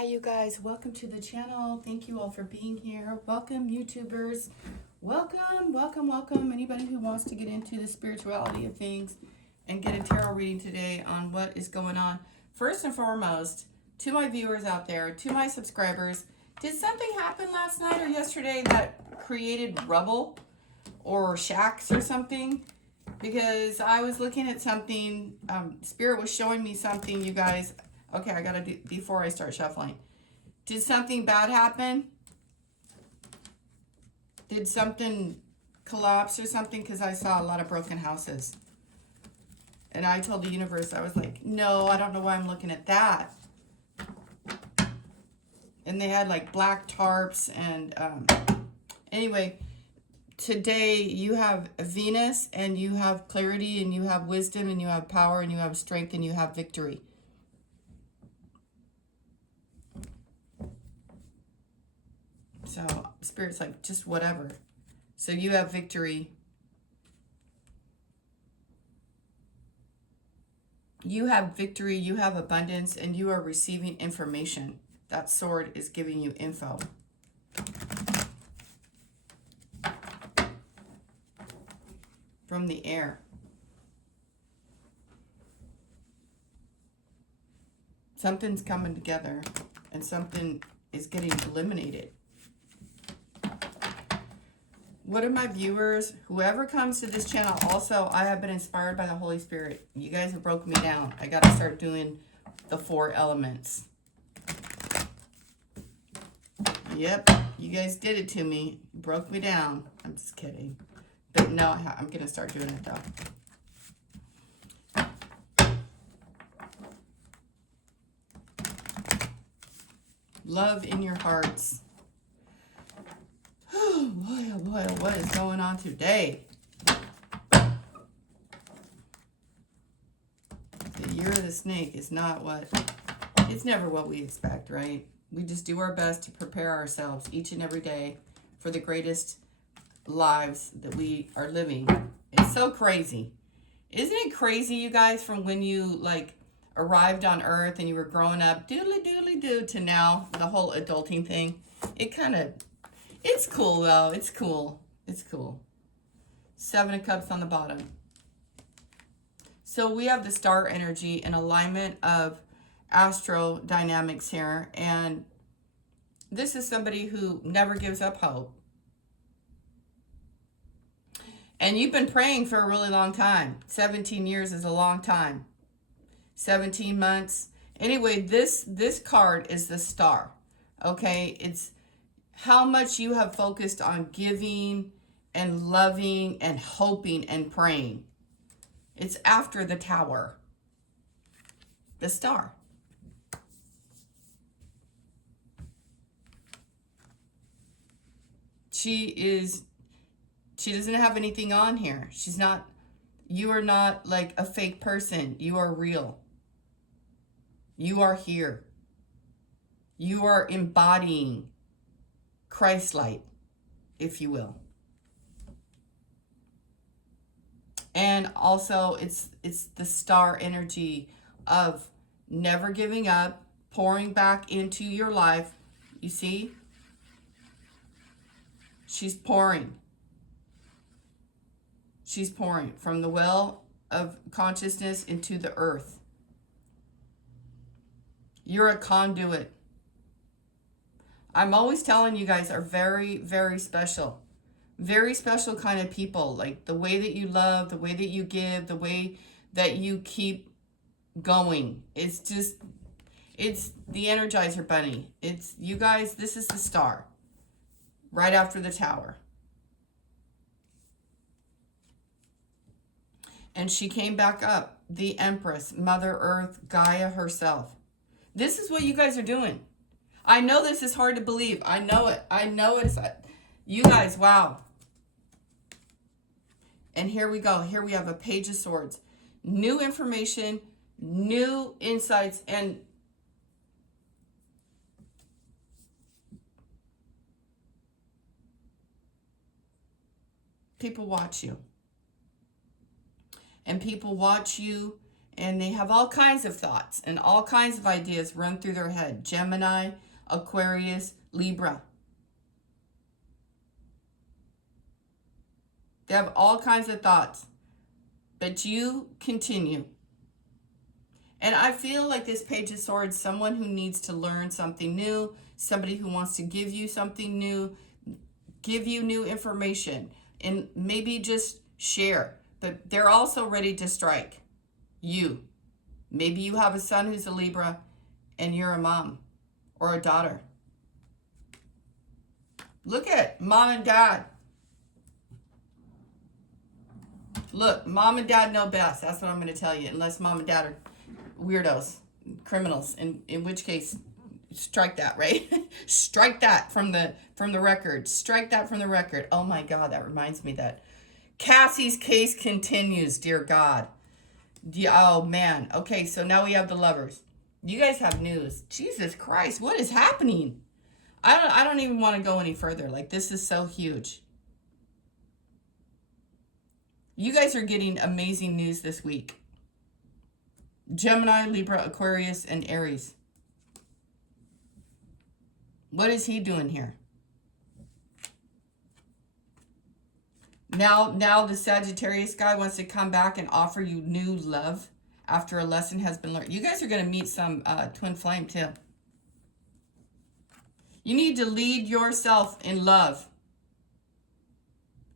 Hi, you guys. Welcome to the channel. Thank you all for being here. Welcome, YouTubers. Welcome, welcome, welcome. Anybody who wants to get into the spirituality of things and get a tarot reading today on what is going on. First and foremost, to my viewers out there, to my subscribers, did something happen last night or yesterday that created rubble or shacks or something? Because I was looking at something, Spirit was showing me something, you guys. Okay, I gotta do, before I start shuffling. Did something bad happen? Did something collapse or something? Because I saw a lot of broken houses. And I told the universe, I was like, no, I don't know why I'm looking at that. And they had like black tarps and anyway, today you have Venus and you have clarity and you have wisdom and you have power and you have strength and you have victory. So Spirit's like, just whatever. So you have victory. You have victory, you have abundance, and you are receiving information. That sword is giving you info. From the air. Something's coming together and something is getting eliminated. What are my viewers? Whoever comes to this channel, also, I have been inspired by the Holy Spirit. You guys have broken me down. I got to start doing the 4 elements. Yep, you guys did it to me. Broke me down. I'm just kidding. But no, I'm going to start doing it though. Love in your hearts. Oh boy, what is going on today? The year of the snake is not what, it's never what we expect, right? We just do our best to prepare ourselves each and every day for the greatest lives that we are living. It's so crazy. Isn't it crazy, you guys, from when you like arrived on Earth and you were growing up, doodly-doodly-doo, to now, the whole adulting thing? It kind of, it's cool though. It's cool. It's cool. 7 of Cups on the bottom. So we have the star energy and alignment of astro dynamics here. And this is somebody who never gives up hope. And you've been praying for a really long time. 17 years is a long time. 17 months. Anyway, this card is the star. Okay, it's how much you have focused on giving and loving and hoping and praying. It's after the Tower. The star. She doesn't have anything on here. She's not, you are not like a fake person. You are real. You are here. You are embodying Christ light, if you will. And also it's the star energy of never giving up, pouring back into your life. You see? She's pouring. She's pouring from the well of consciousness into the earth. You're a conduit. I'm always telling you guys are very, very special. Very special kind of people. Like the way that you love, the way that you give, the way that you keep going. It's just, it's the Energizer Bunny. It's, you guys, this is the star. Right after the Tower. And she came back up. The Empress, Mother Earth, Gaia herself. This is what you guys are doing. I know this is hard to believe. I know it. I know it's, you guys, wow. And here we go. Here we have a Page of Swords. New information, new insights, and people watch you. And people watch you And they have all kinds of thoughts and all kinds of ideas run through their head. Gemini, Aquarius, Libra. They have all kinds of thoughts. But you continue. And I feel like this Page of Swords, someone who needs to learn something new, somebody who wants to give you something new, give you new information, and maybe just share. But they're also ready to strike you. Maybe you have a son who's a Libra and you're a mom or a daughter. Look at mom and dad. Look, mom and dad know best. That's what I'm going to tell you. Unless mom and dad are weirdos, criminals, in which case, strike that, right? Strike that from the record. Strike that from the record. Oh my God, that reminds me that Cassie's case continues, dear God. Oh man. Okay, so now we have the Lovers. You guys have news. Jesus Christ, what is happening? I don't even want to go any further. Like, this is so huge. You guys are getting amazing news this week. Gemini, Libra, Aquarius, and Aries. What is he doing here? Now the Sagittarius guy wants to come back and offer you new love after a lesson has been learned. You guys are going to meet some twin flame too. You need to lead yourself in love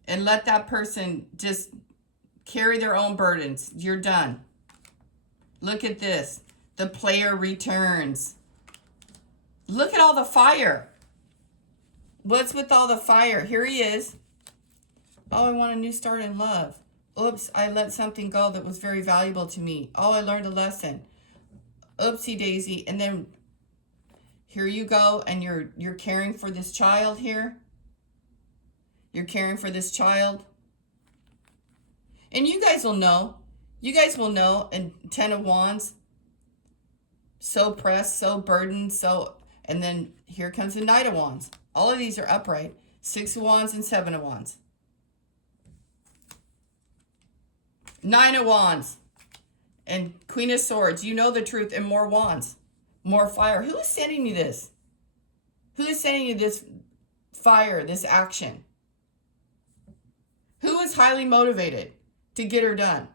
and let that person just carry their own burdens. You're done. Look at this. The player returns. Look at all the fire. What's with all the fire? Here he is. Oh, I want a new start in love. Oops, I let something go that was very valuable to me. Oh, I learned a lesson. Oopsie daisy. And then here you go, and you're caring for this child here. You're caring for this child. And you guys will know. You guys will know. And 10 of Wands. So pressed, so burdened, so... And then here comes the Knight of Wands. All of these are upright. 6 of Wands and 7 of Wands. 9 of Wands. And Queen of Swords. You know the truth. And more Wands. More fire. Who is sending you this? Who is sending you this fire, this action? Who is highly motivated to get her done?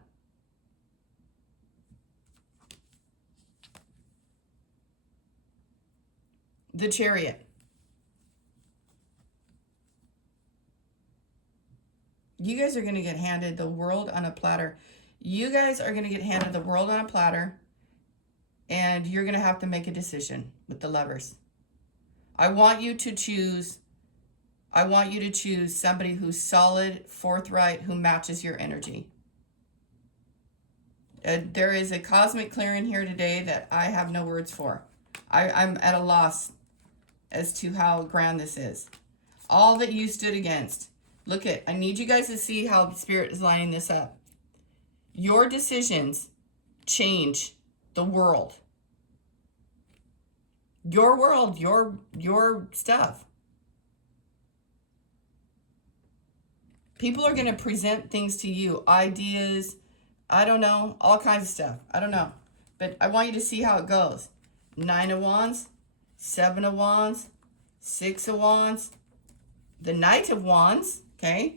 The Chariot. You guys are going to get handed the world on a platter. You guys are going to get handed the world on a platter, and you're going to have to make a decision with the Lovers. I want you to choose somebody who's solid, forthright, who matches your energy. There is a cosmic clearing here today that I have no words for. I'm at a loss as to how grand this is. All that you stood against. Look at, I need you guys to see how Spirit is lining this up. Your decisions change the world. Your world, your stuff. People are going to present things to you, ideas, I don't know, all kinds of stuff. I don't know. But I want you to see how it goes. 9 of Wands, 7 of Wands, 6 of Wands, the Knight of Wands, okay?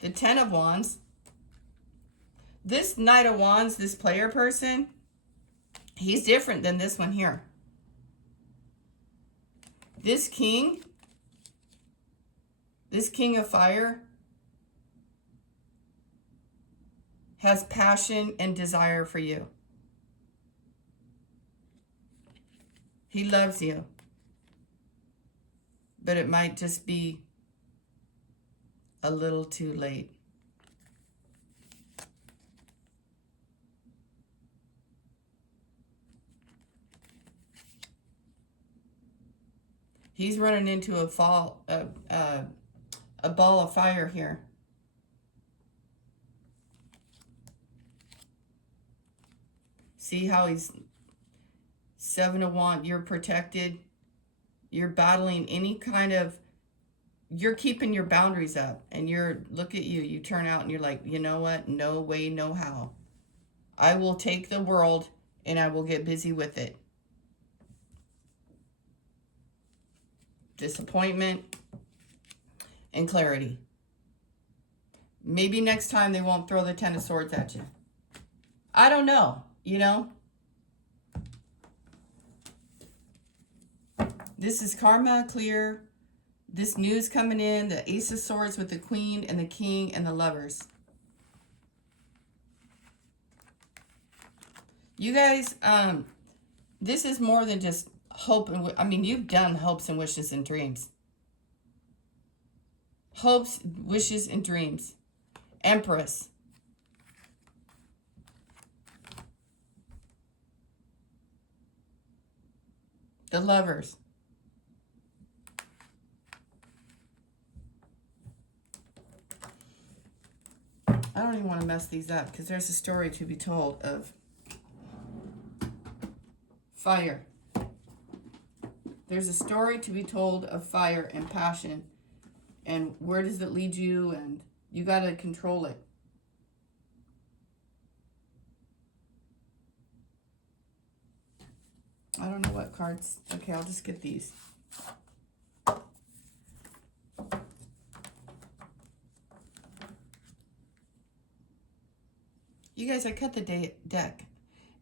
The 10 of Wands. This Knight of Wands, this player person, he's different than this one here. This King of Fire, has passion and desire for you. He loves you. But it might just be a little too late. He's running into a ball of fire here. See how he's 7 of Wands. You're protected. You're battling any kind of, you're keeping your boundaries up. And look at you. You turn out and you're like, you know what? No way, no how. I will take the world and I will get busy with it. Disappointment and clarity. Maybe next time they won't throw the Ten of Swords at you. I don't know, you know. This is karma, clear. This news coming in, the Ace of Swords with the Queen and the King and the Lovers. You guys, this is more than just hope and, I mean, you've done hopes and wishes and dreams. Hopes, wishes, and dreams. Empress. The Lovers. I don't even want to mess these up because there's a story to be told of fire. There's a story to be told of fire and passion. And where does it lead you? And you got to control it. I don't know what cards. Okay, I'll just get these. You guys, I cut the deck.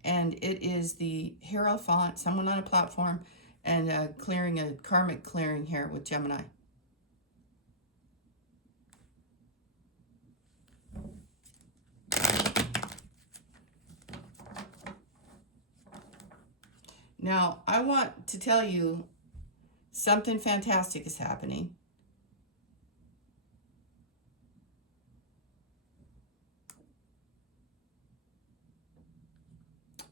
And it is the Hierophant, someone on a platform, and clearing a karmic clearing here with Gemini. Now, I want to tell you something fantastic is happening.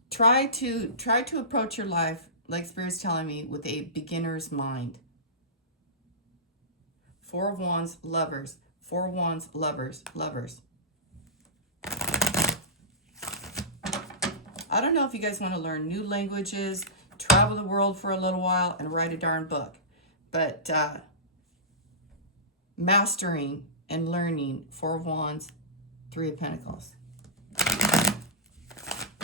Try to approach your life, like Spirit's telling me, with a beginner's mind. Four of Wands, Lovers. Four of Wands, Lovers, Lovers. I don't know if you guys want to learn new languages, travel the world for a little while, and write a darn book. But mastering and learning, Four of Wands, Three of Pentacles.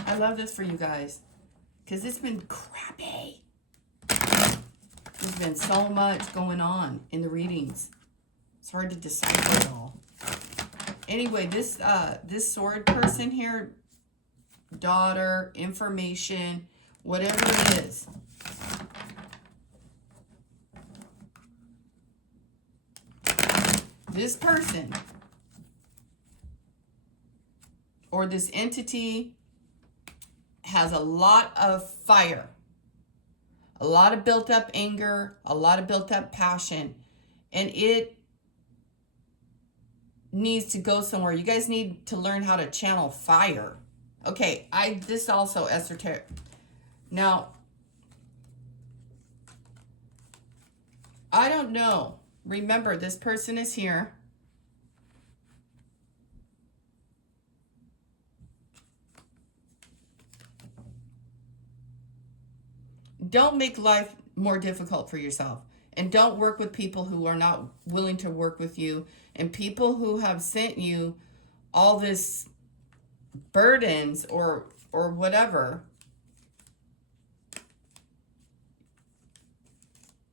I love this for you guys because it's been crappy. There's been so much going on in the readings. It's hard to decipher it all. Anyway, this sword person here, daughter, information, whatever it is. This person or this entity has a lot of fire, a lot of built up anger, a lot of built up passion, and it needs to go somewhere. You guys need to learn how to channel fire. Okay, this also esoteric. Now, I don't know. Remember, this person is here. Don't make life more difficult for yourself. And don't work with people who are not willing to work with you. And people who have sent you all this burdens or whatever.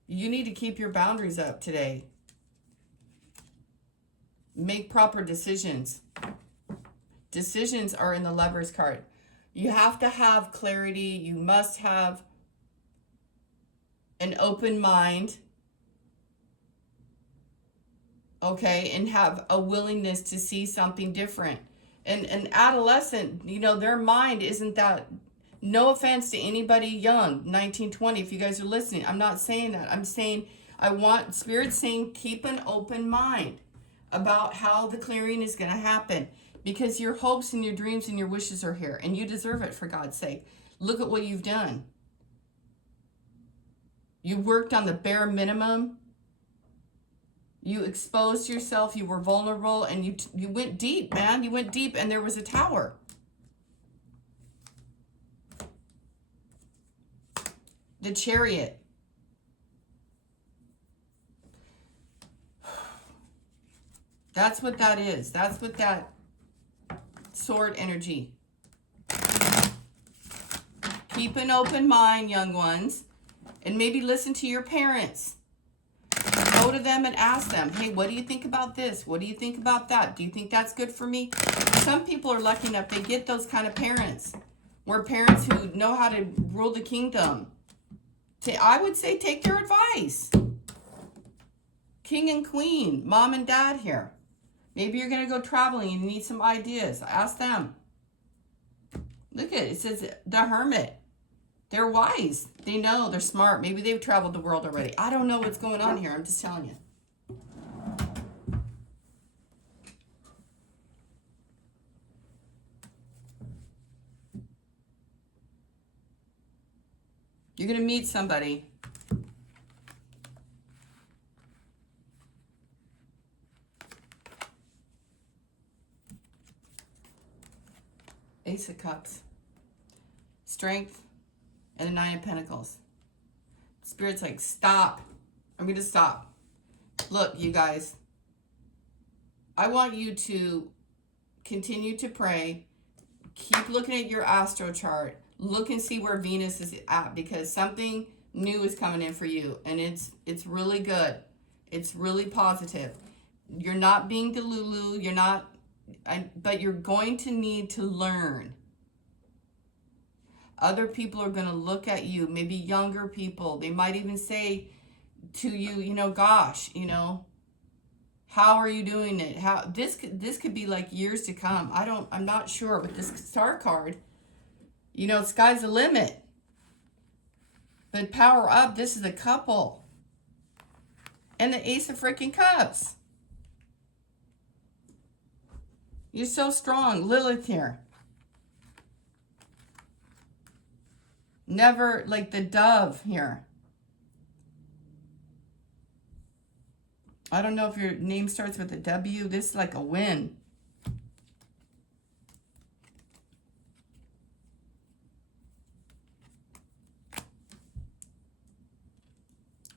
You need to keep your boundaries up today. Make proper decisions. Decisions are in the Lovers card. You have to have clarity. You must have an open mind, okay, and have a willingness to see something different. And an adolescent, you know, their mind isn't that, no offense to anybody young, 19, 20, if you guys are listening, I'm not saying that. I'm saying, I want Spirit saying, keep an open mind about how the clearing is going to happen, because your hopes and your dreams and your wishes are here, and you deserve it, for God's sake. Look at what you've done. You worked on the bare minimum. You exposed yourself. You were vulnerable, and you went deep, man. You went deep, and there was a tower. The Chariot. That's what that is. That's what that sword energy. keep an open mind, young ones, and maybe listen to your parents. Go to them and ask them, hey, what do you think about this? What do you think about that? Do you think that's good for me? Some people are lucky enough, they get those kind of parents, where parents who know how to rule the kingdom. I would say take their advice. King and queen, mom and dad here. Maybe you're going to go traveling and you need some ideas. Ask them. Look at it. It says the hermit. They're wise. They know. They're smart. Maybe they've traveled the world already. I don't know what's going on here. I'm just telling you. You're going to meet somebody. Ace of Cups. Strength. And the Nine of Pentacles. Spirit's like, stop. I'm going to stop. Look, you guys. I want you to continue to pray. Keep looking at your astro chart. Look and see where Venus is at, because something new is coming in for you. And it's really good. It's really positive. You're not being delulu. You're not, but you're going to need to learn. Other people are going to look at you, maybe younger people. They might even say to you, you know, gosh, you know, how are you doing it? How this could be like years to come. I'm not sure with this star card. You know, sky's the limit. But power up, this is a couple. And the Ace of freaking Cups. You're so strong. Lilith here. Never, like the dove here. I don't know if your name starts with a W. This is like a win.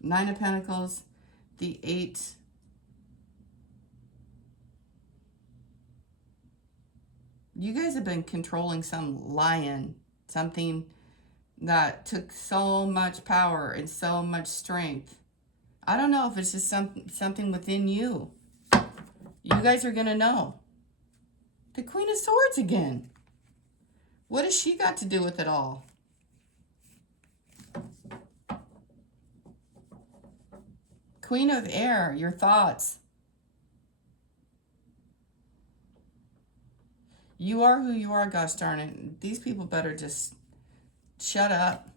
Nine of Pentacles, the 8. You guys have been controlling some lion, something that took so much power and so much strength. I don't know if it's just something within you. You guys are going to know. The Queen of Swords again. What has she got to do with it all? Queen of Air, your thoughts. You are who you are, gosh darn it. These people better just shut up.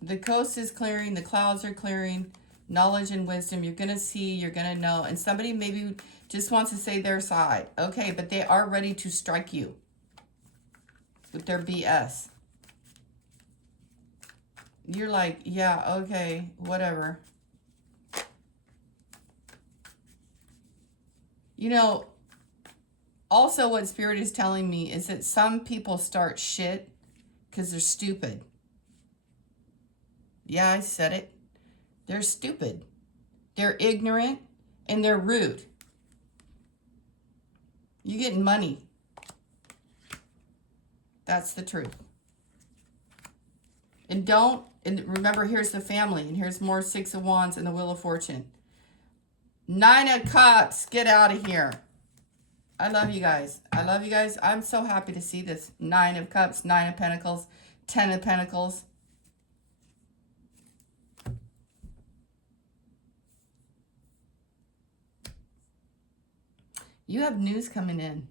The coast is clearing. The clouds are clearing. Knowledge and wisdom. You're going to see. You're going to know. And somebody maybe just wants to say their side. Okay, but they are ready to strike you with their BS. You're like, yeah, okay, whatever. You know, also what Spirit is telling me is that some people start shit because they're stupid. Yeah, I said it. They're stupid. They're ignorant and they're rude. You're getting money. That's the truth. And remember, here's the family, and here's more Six of Wands and the Wheel of Fortune. Nine of Cups, get out of here. I love you guys. I love you guys. I'm so happy to see this. Nine of Cups, Nine of Pentacles, 10 of Pentacles. You have news coming in.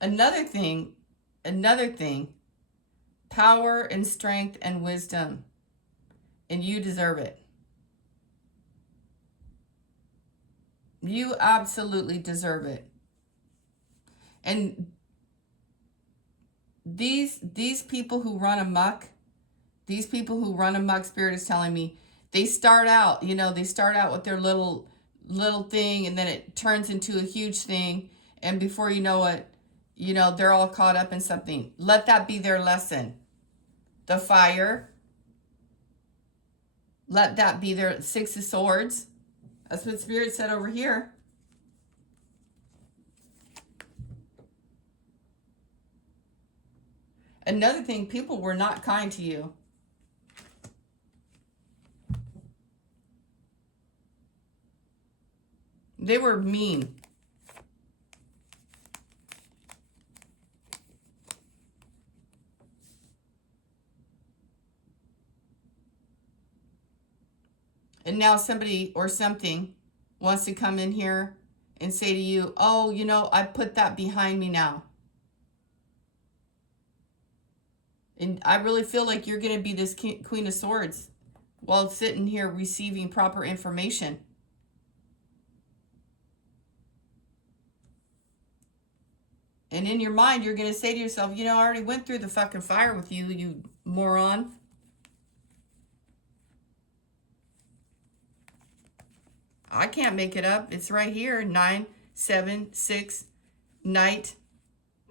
Another thing, power and strength and wisdom. And you deserve it. You absolutely deserve it. And these people who run amok, Spirit is telling me, they start out, with their little thing, and then it turns into a huge thing, and before you know it, they're all caught up in something. Let that be their lesson. The fire. Let that be their Six of Swords. That's what Spirit said over here. Another thing, people were not kind to you. They were mean. And now somebody or something wants to come in here and say to you, oh, you know, I put that behind me now. And I really feel like you're going to be this Queen of Swords while sitting here receiving proper information. And in your mind, you're going to say to yourself, you know, I already went through the fucking fire with you, you moron. I can't make it up. It's right here. 9, 7, 6, Knight,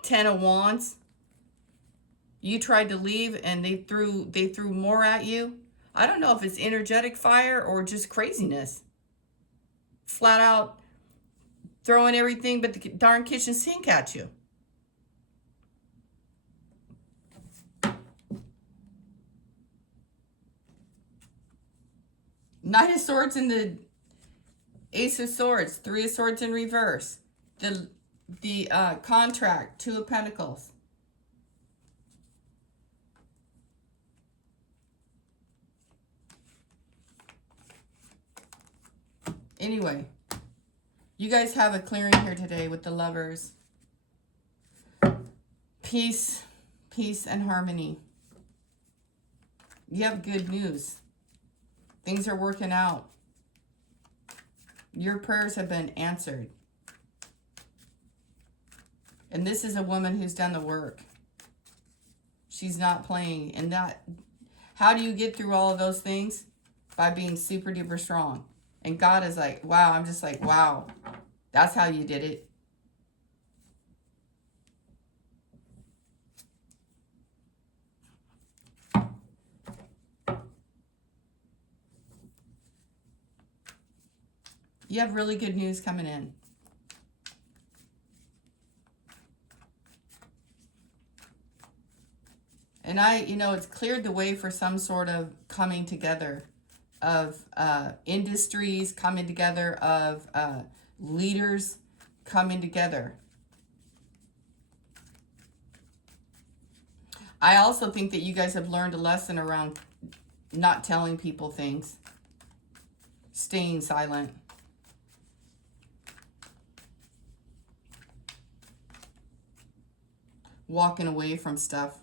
10 of Wands. You tried to leave and they threw more at you. I don't know if it's energetic fire or just craziness. Flat out throwing everything but the darn kitchen sink at you. Knight of Swords and the Ace of Swords, 3 of Swords in reverse. The contract, 2 of Pentacles. Anyway, you guys have a clearing here today with the Lovers. Peace, peace and harmony. You have good news. Things are working out. Your prayers have been answered. And this is a woman who's done the work. She's not playing. And that, how do you get through all of those things? By being super duper strong. And God is like, wow, I'm just like, wow. That's how you did it. You have really good news coming in. And it's cleared the way for some sort of coming together of industries coming together, of leaders coming together. I also think that you guys have learned a lesson around not telling people things, staying silent. Walking away from stuff.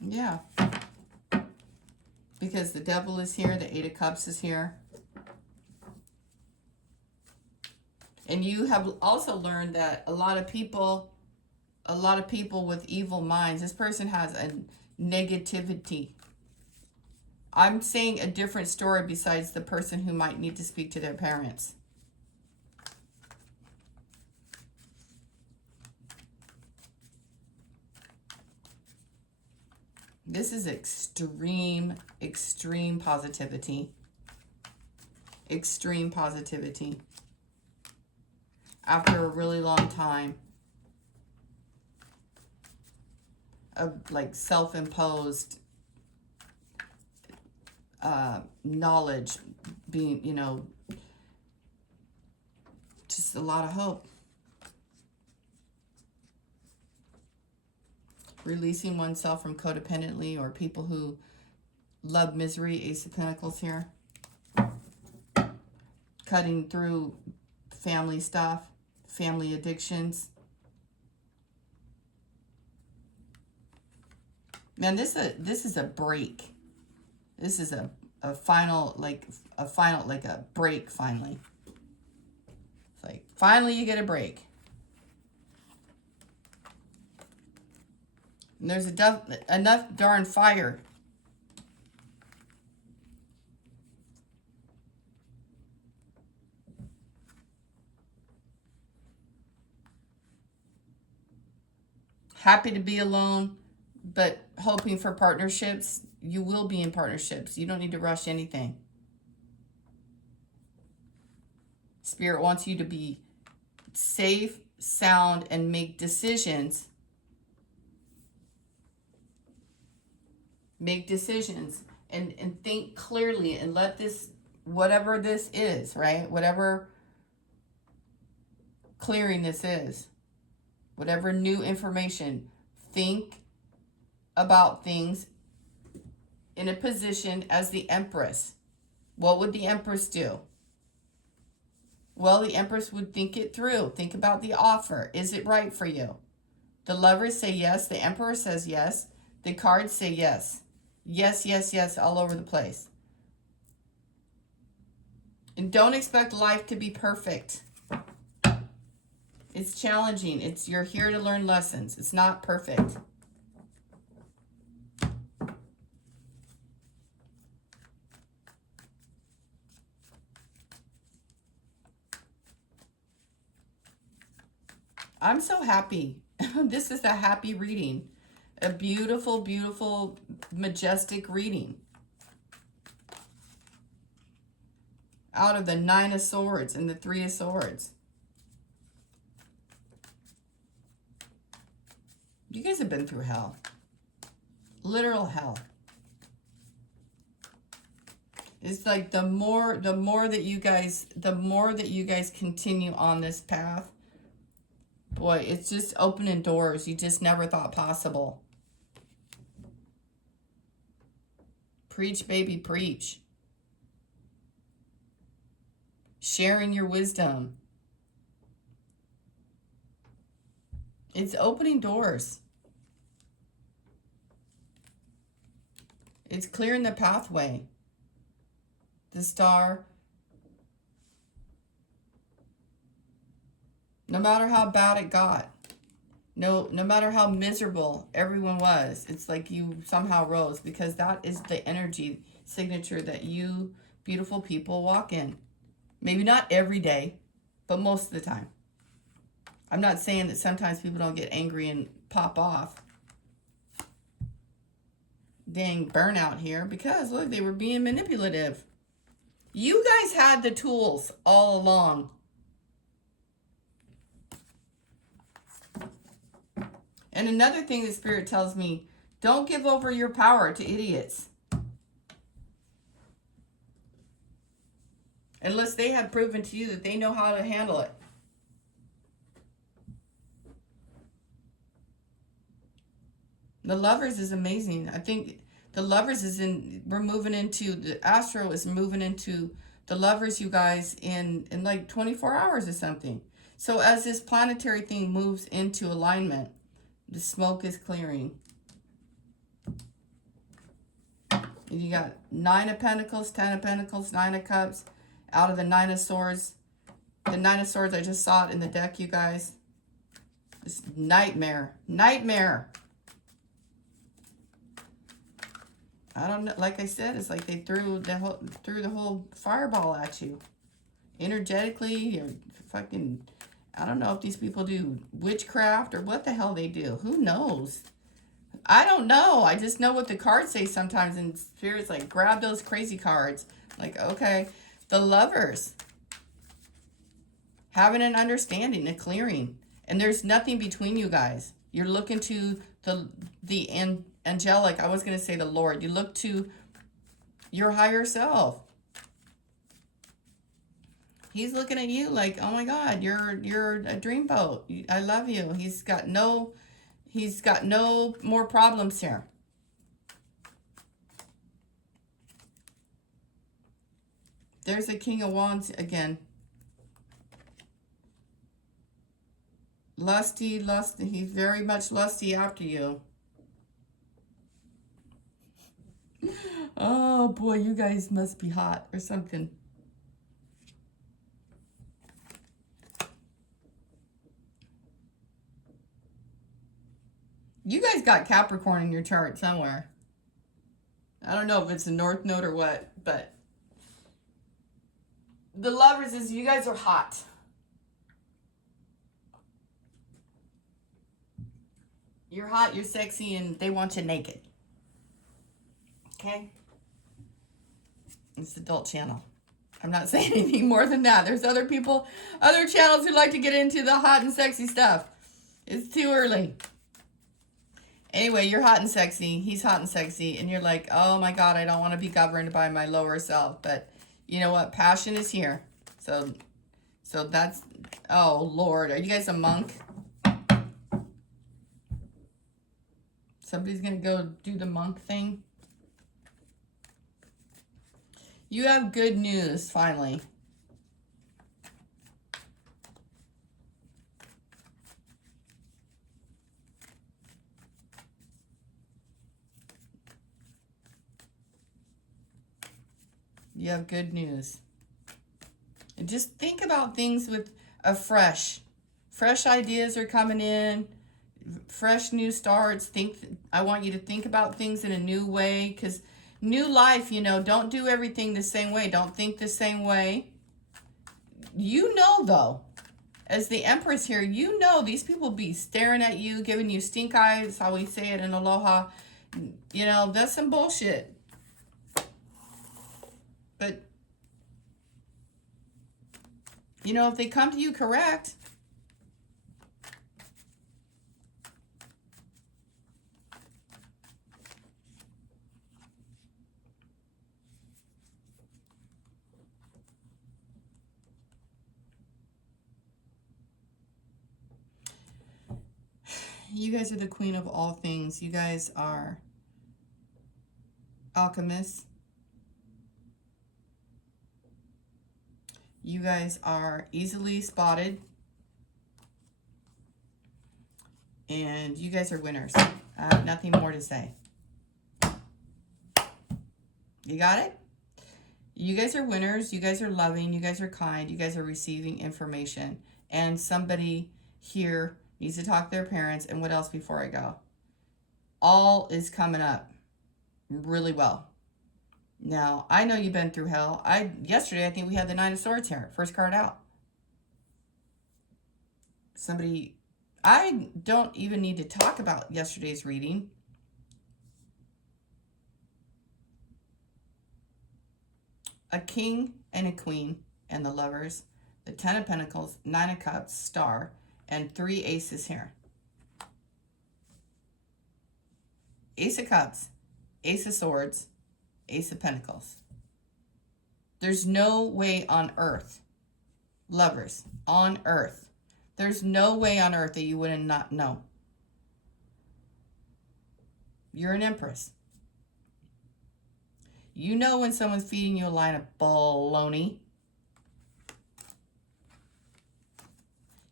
Yeah. Because the Devil is here, the 8 of Cups is here. And you have also learned that a lot of people with evil minds, this person has a negativity. I'm saying a different story besides the person who might need to speak to their parents. This is extreme, extreme positivity. Extreme positivity. After a really long time of like self-imposed knowledge being, just a lot of hope. Releasing oneself from codependently or people who love misery, Ace of Pentacles here. Cutting through family stuff, family addictions. Man, this is a break. This is a final, like a break finally. It's like, finally you get a break. And there's enough darn fire. Happy to be alone, but hoping for partnerships. You will be in partnerships. You don't need to rush anything. Spirit wants you safe, sound, and make decisions. Make decisions and think clearly, and let this, whatever this is, right? Whatever clearing this is, whatever new information, think about things in a position as the Empress. What would the Empress do? Well, the Empress would think it through. Think about the offer. Is it right for you? The Lovers say yes. The Emperor says yes. The cards say yes. Yes, yes, yes, all over the place. And don't expect life to be perfect. It's challenging. You're here to learn lessons. It's not perfect. I'm so happy. This is a happy reading. A beautiful, beautiful, majestic reading. Out of the Nine of Swords and the Three of Swords. You guys have been through hell. Literal hell. It's like the more that you guys continue on this path, boy, it's just opening doors you just never thought possible. Preach, baby, preach. Sharing your wisdom. It's opening doors. It's clearing the pathway. The Star. No matter how bad it got. No matter how miserable everyone was, it's like you somehow rose, because that is the energy signature that you beautiful people walk in. Maybe not every day, but most of the time. I'm not saying that sometimes people don't get angry and pop off. Dang burnout here, because look, they were being manipulative. You guys had the tools all along. And another thing the Spirit tells me, don't give over your power to idiots. Unless they have proven to you that they know how to handle it. The Lovers is amazing. I think the Lovers we're moving into, the Astro is moving into the Lovers, you guys, in like 24 hours or something. So as this planetary thing moves into alignment, the smoke is clearing. And you got Nine of Pentacles, Ten of Pentacles, Nine of Cups, out of the Nine of Swords. The Nine of Swords, I just saw it in the deck, you guys. It's nightmare. Nightmare. I don't know. Like I said, it's like they threw the whole fireball at you. Energetically, you're fucking... I don't know if these people do witchcraft or what the hell they do. Who knows? I don't know. I just know what the cards say sometimes, and Spirit's like, grab those crazy cards. Like, okay. The Lovers. Having an understanding, a clearing. And there's nothing between you guys. You're looking to the angelic, I was going to say the Lord. You look to your higher self. He's looking at you like, oh my God, you're a dreamboat. I love you. He's got no more problems here. There's the King of Wands again. Lusty. He's very much lusty after you. Oh boy, you guys must be hot or something. You guys got Capricorn in your chart somewhere. I don't know if it's a North Node or what, but the Lovers is you guys are hot. You're hot, you're sexy, and they want you naked. Okay? It's the adult channel. I'm not saying anything more than that. There's other people, other channels who like to get into the hot and sexy stuff. It's too early. Anyway, you're hot and sexy. He's hot and sexy. And you're like, oh my God, I don't want to be governed by my lower self. But you know what? Passion is here. So that's, oh Lord, are you guys a monk? Somebody's going to go do the monk thing. You have good news, finally. You have good news. And just think about things with a fresh ideas are coming in, fresh new starts. I want you to think about things in a new way, because new life, you know, don't do everything the same way. Don't think the same way. You know, though, as the Empress here, you know these people be staring at you, giving you stink eyes, how we say it in Aloha. You know, that's some bullshit. But, you know, if they come to you correct, you guys are the queen of all things. You guys are alchemists. You guys are easily spotted. And you guys are winners. I have nothing more to say. You got it? You guys are winners. You guys are loving. You guys are kind. You guys are receiving information. And somebody here needs to talk to their parents. And what else before I go? All is coming up really well. Now, I know you've been through hell. Yesterday, I think we had the Nine of Swords here. First card out. I don't even need to talk about yesterday's reading. A king and a queen and the lovers. The Ten of Pentacles, Nine of Cups, Star, and 3 aces here. Ace of Cups, Ace of Swords, Ace of Pentacles. There's no way on earth, lovers, on earth, there's no way on earth that you wouldn't not know. You're an Empress. You know when someone's feeding you a line of baloney.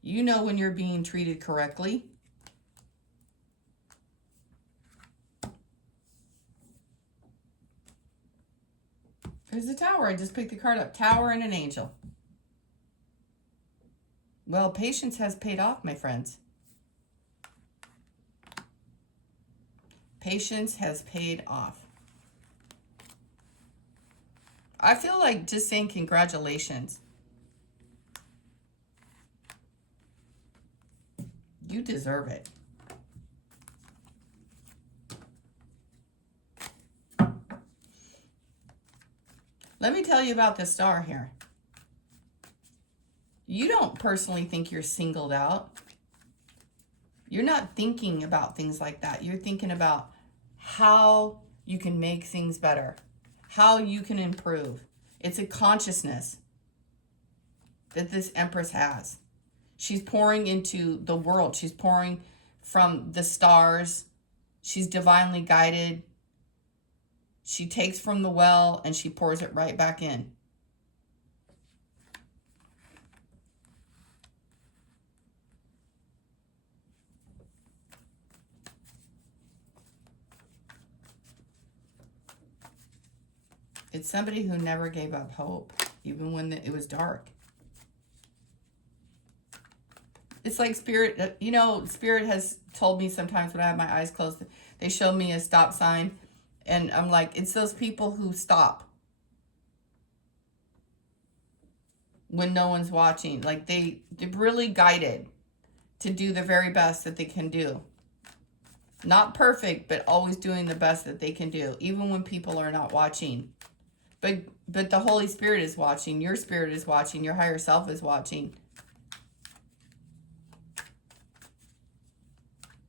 You know when you're being treated correctly. There's the Tower. I just picked the card up. Tower and an angel. Well, patience has paid off, my friends. Patience has paid off. I feel like just saying congratulations. You deserve it. Let me tell you about the Star here. You don't personally think you're singled out. You're not thinking about things like that. You're thinking about how you can make things better, how you can improve. It's a consciousness that this Empress has. She's pouring into the world. She's pouring from the stars. She's divinely guided. She takes from the well and she pours it right back in. It's somebody who never gave up hope, even when it was dark. It's like Spirit, you know, Spirit has told me sometimes when I have my eyes closed, they show me a stop sign, and I'm like, it's those people who stop when no one's watching. Like they're really guided to do the very best that they can do. Not perfect, but always doing the best that they can do, even when people are not watching. But But the Holy Spirit is watching. Your spirit is watching. Your higher self is watching.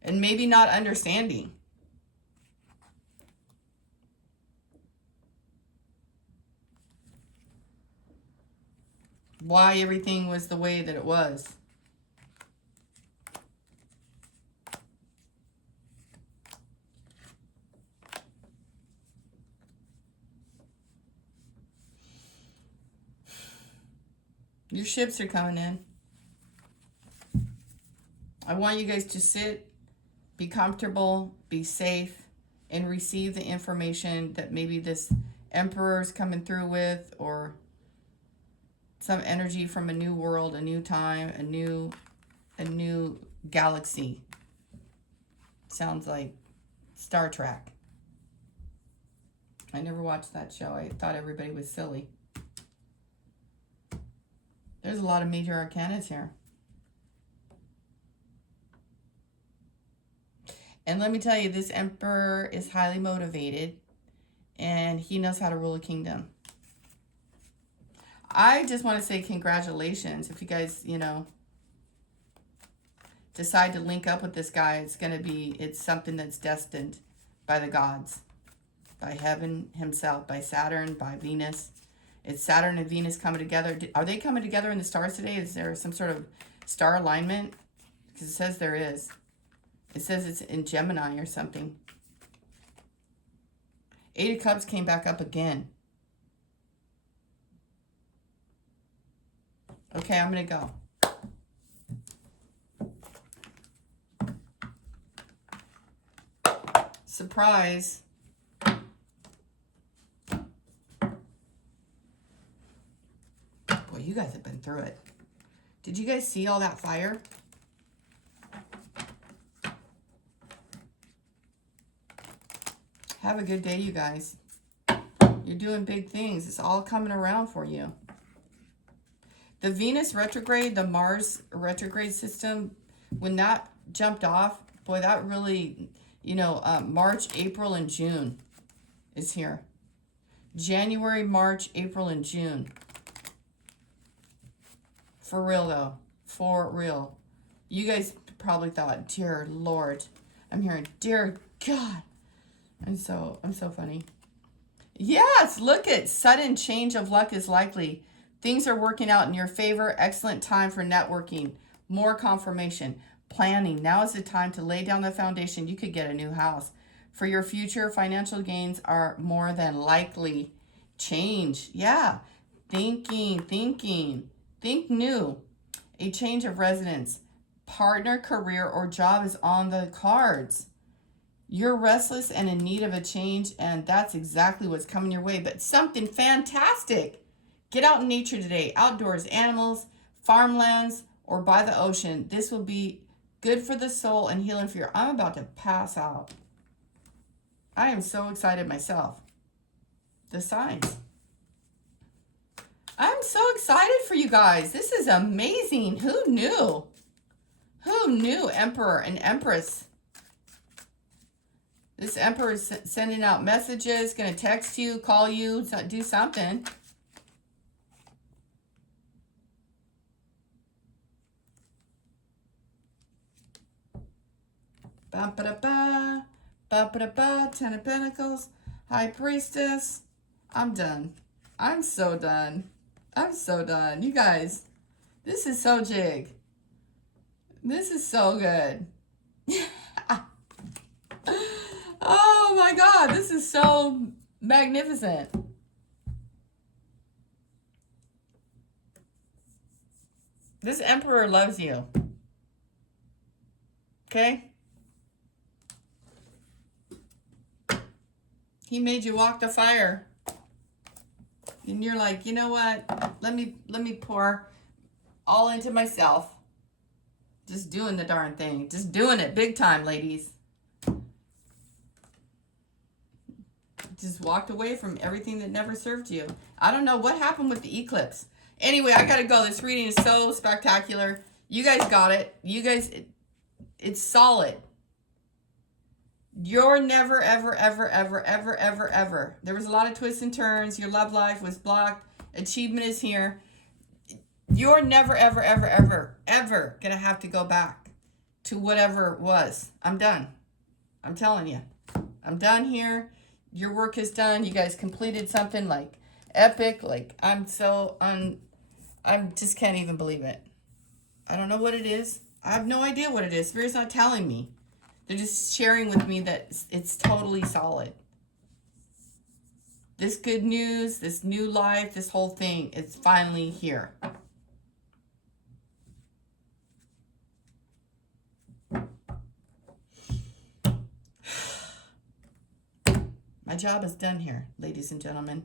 And maybe not understanding. Why everything was the way that it was. Your ships are coming in. I want you guys to sit, be comfortable, be safe, and receive the information that maybe this Emperor is coming through with, or some energy from a new world, a new time, a new galaxy. Sounds like Star Trek. I never watched that show. I thought everybody was silly. There's a lot of major arcanas here. And let me tell you, this Emperor is highly motivated, and he knows how to rule a kingdom. I just want to say congratulations. If you guys, decide to link up with this guy, it's something that's destined by the gods, by heaven himself, by Saturn, by Venus. It's Saturn and Venus coming together. Are they coming together in the stars today? Is there some sort of star alignment? Because it says there is. It says it's in Gemini or something. Eight of Cups came back up again. Okay, I'm going to go. Surprise. Boy, you guys have been through it. Did you guys see all that fire? Have a good day, you guys. You're doing big things. It's all coming around for you. The Venus retrograde, the Mars retrograde system, when that jumped off, boy, that really, March, April, and June is here. January, March, April, and June. For real, though. For real. You guys probably thought, dear Lord. I'm hearing, dear God. I'm so funny. Yes, look at sudden change of luck is likely. Things are working out in your favor. Excellent time for networking. More confirmation. Planning. Now is the time to lay down the foundation. You could get a new house. For your future, financial gains are more than likely. Change. Yeah. Thinking. Think new. A change of residence. Partner, career, or job is on the cards. You're restless and in need of a change, and that's exactly what's coming your way. But something fantastic. Get out in nature today. Outdoors, animals, farmlands, or by the ocean. This will be good for the soul and healing for I'm about to pass out. I am so excited myself. The signs. I'm so excited for you guys. This is amazing. Who knew? Who knew, Emperor and Empress? This Emperor is sending out messages, going to text you, call you, do something. Ba-ba-da-ba, ba-ba-da-ba, Ten of Pentacles, High Priestess. I'm done. I'm so done. I'm so done. You guys, this is so jig. This is so good. Oh my God, this is so magnificent. This Emperor loves you. Okay? He made you walk the fire. And you're like, you know what? Let me pour all into myself. Just doing the darn thing. Just doing it big time, ladies. Just walked away from everything that never served you. I don't know what happened with the eclipse. Anyway, I gotta go. This reading is so spectacular. You guys got it. You guys, it's solid. You're never, ever, ever, ever, ever, ever, ever. There was a lot of twists and turns. Your love life was blocked. Achievement is here. You're never, ever, ever, ever, ever going to have to go back to whatever it was. I'm done. I'm telling you. I'm done here. Your work is done. You guys completed something like epic. Like, I just can't even believe it. I don't know what it is. I have no idea what it is. Spirit's not telling me. They're just sharing with me that it's totally solid. This good news, this new life, this whole thing is finally here. My job is done here, ladies and gentlemen.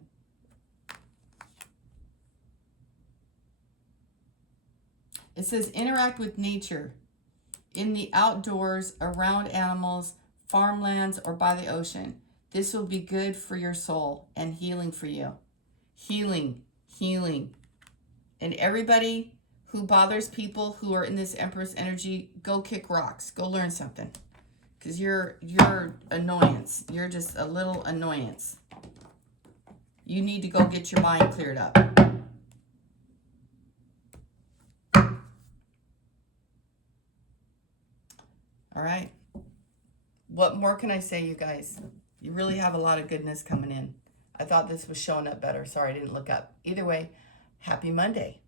It says interact with nature in the outdoors, around animals, farmlands, or by the ocean. This will be good for your soul and healing for you. Healing, healing. And everybody who bothers people who are in this Empress energy, go kick rocks. Go learn something. Because you're annoyance. You're just a little annoyance. You need to go get your mind cleared up. All right. What more can I say, you guys? You really have a lot of goodness coming in. I thought this was showing up better. Sorry, I didn't look up. Either way, happy Monday.